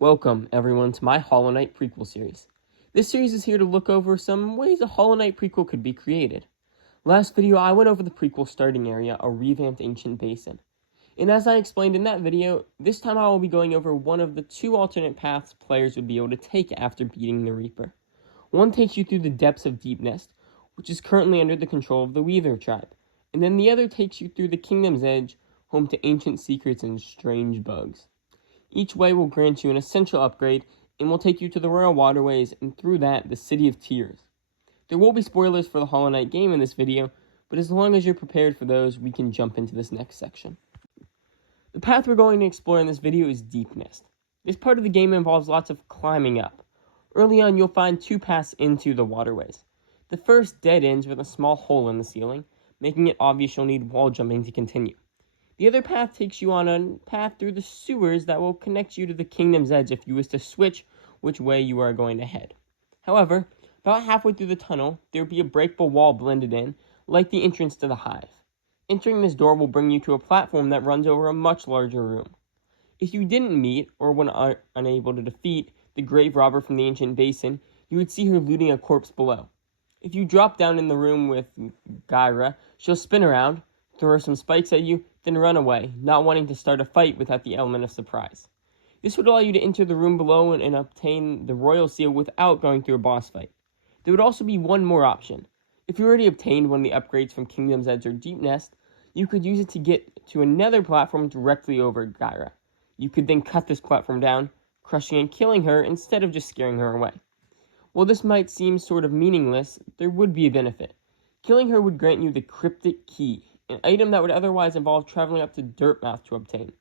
Welcome, everyone, to my Hollow Knight prequel series. This series is here to look over some ways a Hollow Knight prequel could be created. Last video, I went over the prequel starting area, a revamped ancient basin. And as I explained in that video, this time I will be going over one of the two alternate paths players would be able to take after beating the Reaper. One takes you through the depths of Deepnest, which is currently under the control of the Weaver tribe, and then the other takes you through the Kingdom's Edge, home to ancient secrets and strange bugs. Each way will grant you an essential upgrade and will take you to the Royal Waterways and through that, the City of Tears. There will be spoilers for the Hollow Knight game in this video, but as long as you're prepared for those, we can jump into this next section. The path we're going to explore in this video is Deepnest. This part of the game involves lots of climbing up. Early on, you'll find two paths into the waterways. The first dead ends with a small hole in the ceiling, making it obvious you'll need wall jumping to continue. The other path takes you on a path through the sewers that will connect you to the Kingdom's Edge if you wish to switch which way you are going to head. However, about halfway through the tunnel, there will be a breakable wall blended in, like the entrance to the hive. Entering this door will bring you to a platform that runs over a much larger room. If you didn't meet, or were unable to defeat, the grave robber from the ancient basin, you would see her looting a corpse below. If you drop down in the room with Gyra, she'll spin around, throw some spikes at you, then run away, not wanting to start a fight without the element of surprise. This would allow you to enter the room below and obtain the royal seal without going through a boss fight. There would also be one more option. If you already obtained one of the upgrades from Kingdom's Edge or Deepnest, you could use it to get to another platform directly over Gyra. You could then cut this platform down, crushing and killing her instead of just scaring her away. While this might seem sort of meaningless, there would be a benefit. Killing her would grant you the Cryptic Key, an item that would otherwise involve traveling up to Dirtmouth to obtain.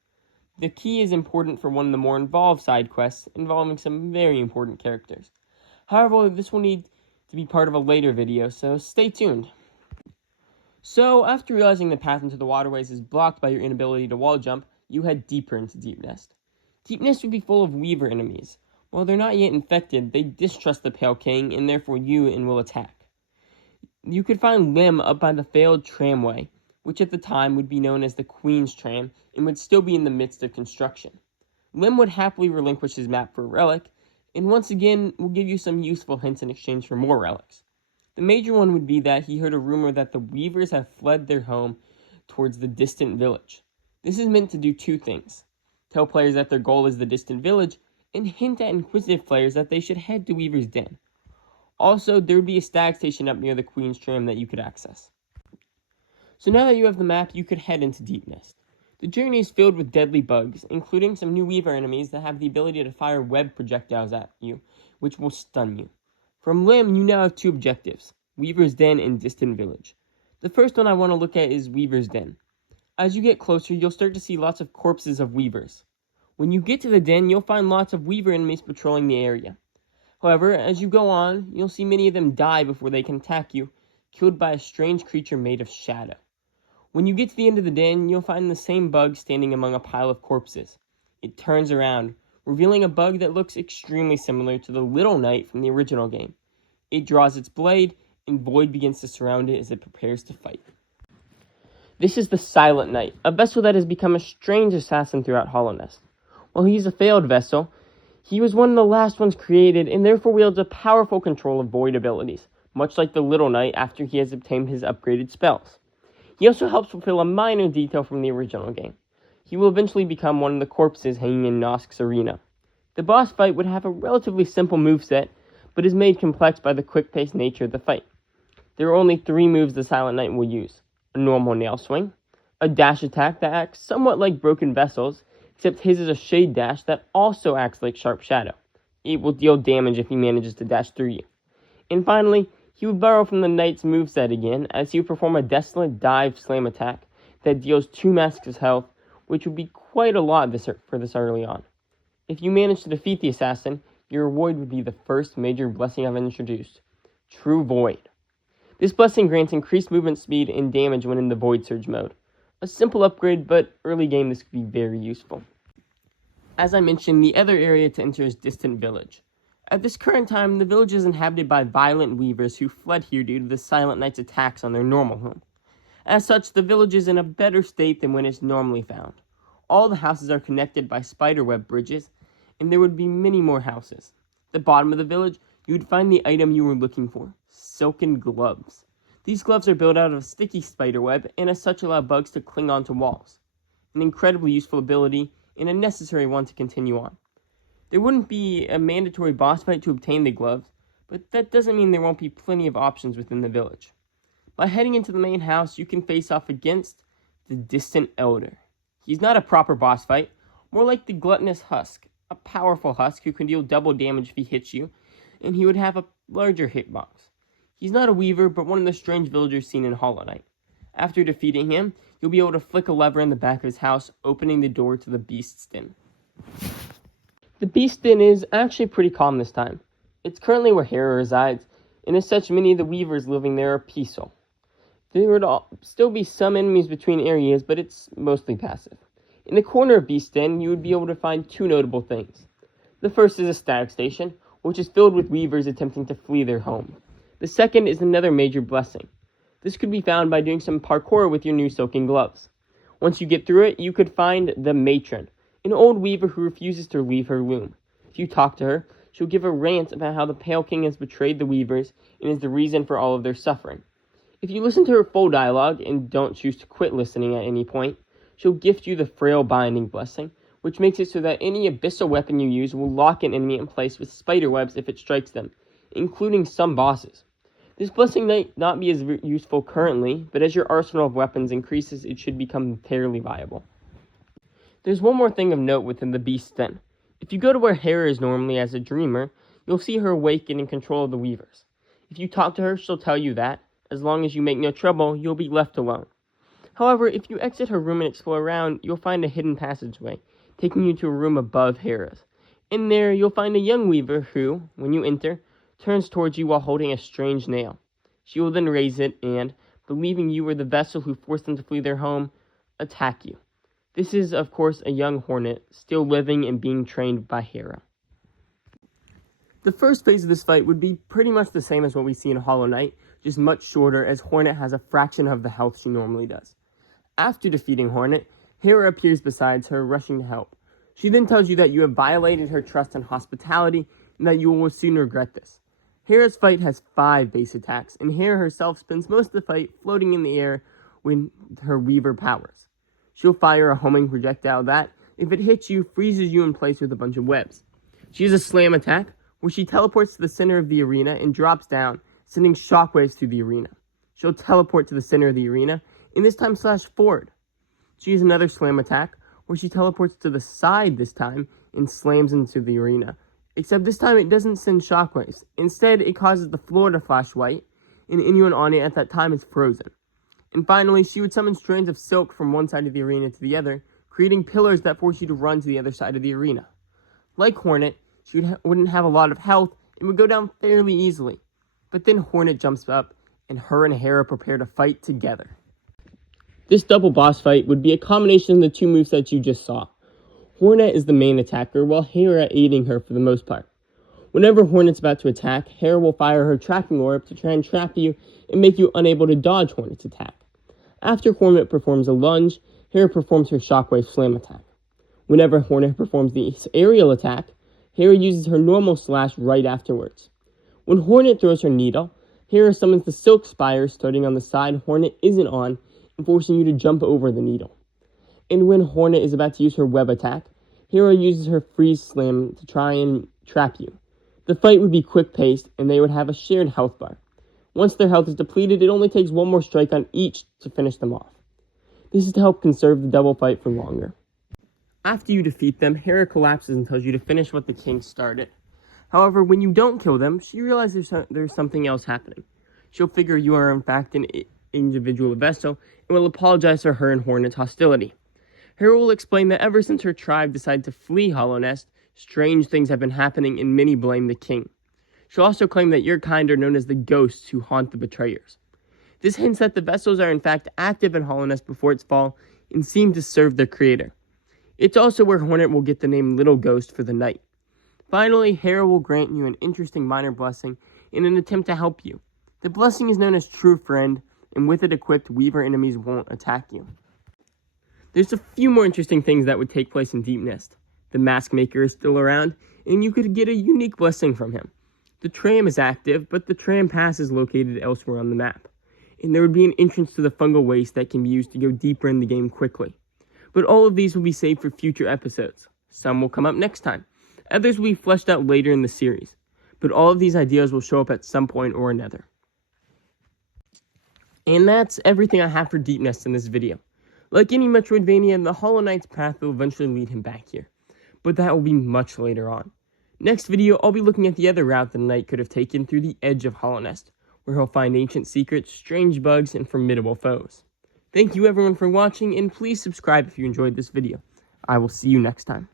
The key is important for one of the more involved side quests, involving some very important characters. However, this will need to be part of a later video, so stay tuned. So, after realizing the path into the waterways is blocked by your inability to wall jump, you head deeper into Deepnest. Deepnest would be full of Weaver enemies. While they're not yet infected, they distrust the Pale King, and therefore you and will attack. You could find Lim up by the failed tramway, which at the time would be known as the Queen's Tram, and would still be in the midst of construction. Lim would happily relinquish his map for a relic, and once again will give you some useful hints in exchange for more relics. The major one would be that he heard a rumor that the Weavers have fled their home towards the distant village. This is meant to do two things: tell players that their goal is the distant village, and hint at inquisitive players that they should head to Weaver's Den. Also, there would be a stag station up near the Queen's Tram that you could access. So now that you have the map, you could head into Deepnest. The journey is filled with deadly bugs, including some new Weaver enemies that have the ability to fire web projectiles at you, which will stun you. From Lim, you now have two objectives: Weaver's Den and Distant Village. The first one I want to look at is Weaver's Den. As you get closer, you'll start to see lots of corpses of Weavers. When you get to the den, you'll find lots of Weaver enemies patrolling the area. However, as you go on, you'll see many of them die before they can attack you, killed by a strange creature made of shadow. When you get to the end of the den, you'll find the same bug standing among a pile of corpses. It turns around, revealing a bug that looks extremely similar to the Little Knight from the original game. It draws its blade, and Void begins to surround it as it prepares to fight. This is the Silent Knight, a vessel that has become a strange assassin throughout Hollownest. While he's a failed vessel, he was one of the last ones created, and therefore wields a powerful control of Void abilities, much like the Little Knight after he has obtained his upgraded spells. He also helps fulfill a minor detail from the original game. He will eventually become one of the corpses hanging in Nosk's arena. The boss fight would have a relatively simple moveset, but is made complex by the quick-paced nature of the fight. There are only 3 moves the Silent Knight will use: a normal nail swing, a dash attack that acts somewhat like Broken Vessels, except his is a shade dash that also acts like Sharp Shadow. It will deal damage if he manages to dash through you. And finally, he would borrow from the Knight's moveset again, as he would perform a Desolate Dive Slam attack that deals 2 masks of health, which would be quite a lot for this early on. If you manage to defeat the assassin, your reward would be the first major blessing I've introduced: True Void. This blessing grants increased movement speed and damage when in the Void Surge mode. A simple upgrade, but early game this could be very useful. As I mentioned, the other area to enter is Distant Village. At this current time, the village is inhabited by violent Weavers who fled here due to the Silent Knight's attacks on their normal home. As such, the village is in a better state than when it's normally found. All the houses are connected by spiderweb bridges, and there would be many more houses. At the bottom of the village, you would find the item you were looking for, silken gloves. These gloves are built out of a sticky spider web and as such allow bugs to cling onto walls. An incredibly useful ability and a necessary one to continue on. There wouldn't be a mandatory boss fight to obtain the gloves, but that doesn't mean there won't be plenty of options within the village. By heading into the main house, you can face off against the Distant Elder. He's not a proper boss fight, more like the Gluttonous Husk, a powerful husk who can deal double damage if he hits you, and he would have a larger hitbox. He's not a weaver, but one of the strange villagers seen in Hollow Knight. After defeating him, you'll be able to flick a lever in the back of his house, opening the door to the Beast's Den. The Beast's Den is actually pretty calm this time. It's currently where Hera resides, and as such, many of the weavers living there are peaceful. There would still be some enemies between areas, but it's mostly passive. In the corner of Beast's Den, you would be able to find two notable things. The first is a static station, which is filled with weavers attempting to flee their home. The second is another major blessing. This could be found by doing some parkour with your new silken gloves. Once you get through it, you could find the Matron, an old weaver who refuses to leave her loom. If you talk to her, she'll give a rant about how the Pale King has betrayed the weavers and is the reason for all of their suffering. If you listen to her full dialogue and don't choose to quit listening at any point, she'll gift you the Frail Binding blessing, which makes it so that any abyssal weapon you use will lock an enemy in place with spider webs if it strikes them, including some bosses. This blessing might not be as useful currently, but as your arsenal of weapons increases, it should become fairly viable. There's one more thing of note within the Beast's Den. If you go to where Hera is normally as a dreamer, you'll see her awake and in control of the weavers. If you talk to her, she'll tell you that, as long as you make no trouble, you'll be left alone. However, if you exit her room and explore around, you'll find a hidden passageway, taking you to a room above Hera's. In there, you'll find a young weaver who, when you enter, turns towards you while holding a strange nail. She will then raise it and, believing you were the vessel who forced them to flee their home, attack you. This is, of course, a young Hornet, still living and being trained by Hera. The first phase of this fight would be pretty much the same as what we see in Hollow Knight, just much shorter as Hornet has a fraction of the health she normally does. After defeating Hornet, Hera appears beside her, rushing to help. She then tells you that you have violated her trust and hospitality, and that you will soon regret this. Hera's fight has 5 base attacks, and Hera herself spends most of the fight floating in the air with her Weaver powers. She'll fire a homing projectile that, if it hits you, freezes you in place with a bunch of webs. She has a slam attack, where she teleports to the center of the arena and drops down, sending shockwaves through the arena. She'll teleport to the center of the arena, and this time slash forward. She has another slam attack, where she teleports to the side this time and slams into the arena. Except this time it doesn't send shockwaves. Instead, it causes the floor to flash white, and anyone on it at that time is frozen. And finally, she would summon strands of silk from one side of the arena to the other, creating pillars that force you to run to the other side of the arena. Like Hornet, she wouldn't have a lot of health and would go down fairly easily. But then Hornet jumps up, and her and Hera prepare to fight together. This double boss fight would be a combination of the two movesets you just saw. Hornet is the main attacker, while Hera aiding her for the most part. Whenever Hornet's about to attack, Hera will fire her trapping orb to try and trap you and make you unable to dodge Hornet's attack. After Hornet performs a lunge, Hera performs her shockwave slam attack. Whenever Hornet performs the aerial attack, Hera uses her normal slash right afterwards. When Hornet throws her needle, Hera summons the silk spire starting on the side Hornet isn't on and forcing you to jump over the needle. And when Hornet is about to use her web attack, Hera uses her freeze slam to try and trap you. The fight would be quick-paced, and they would have a shared health bar. Once their health is depleted, it only takes one more strike on each to finish them off. This is to help conserve the double fight for longer. After you defeat them, Hera collapses and tells you to finish what the king started. However, when you don't kill them, she realizes there's something else happening. She'll figure you are in fact an individual vessel and will apologize for her and Hornet's hostility. Hera will explain that ever since her tribe decided to flee Hollow Nest, strange things have been happening and many blame the king. She'll also claim that your kind are known as the ghosts who haunt the betrayers. This hints that the vessels are in fact active in Hollow Nest before its fall and seem to serve their creator. It's also where Hornet will get the name Little Ghost for the night. Finally, Hera will grant you an interesting minor blessing in an attempt to help you. The blessing is known as True Friend, and with it equipped, Weaver enemies won't attack you. There's a few more interesting things that would take place in Deepnest. The Mask Maker is still around, and you could get a unique blessing from him. The tram is active, but the tram pass is located elsewhere on the map. And there would be an entrance to the fungal waste that can be used to go deeper in the game quickly. But all of these will be saved for future episodes. Some will come up next time. Others will be fleshed out later in the series. But all of these ideas will show up at some point or another. And that's everything I have for Deepnest in this video. Like any Metroidvania, the Hollow Knight's path will eventually lead him back here. But that will be much later on. Next video, I'll be looking at the other route the Knight could have taken through the edge of Hollownest, where he'll find ancient secrets, strange bugs, and formidable foes. Thank you everyone for watching, and please subscribe if you enjoyed this video. I will see you next time.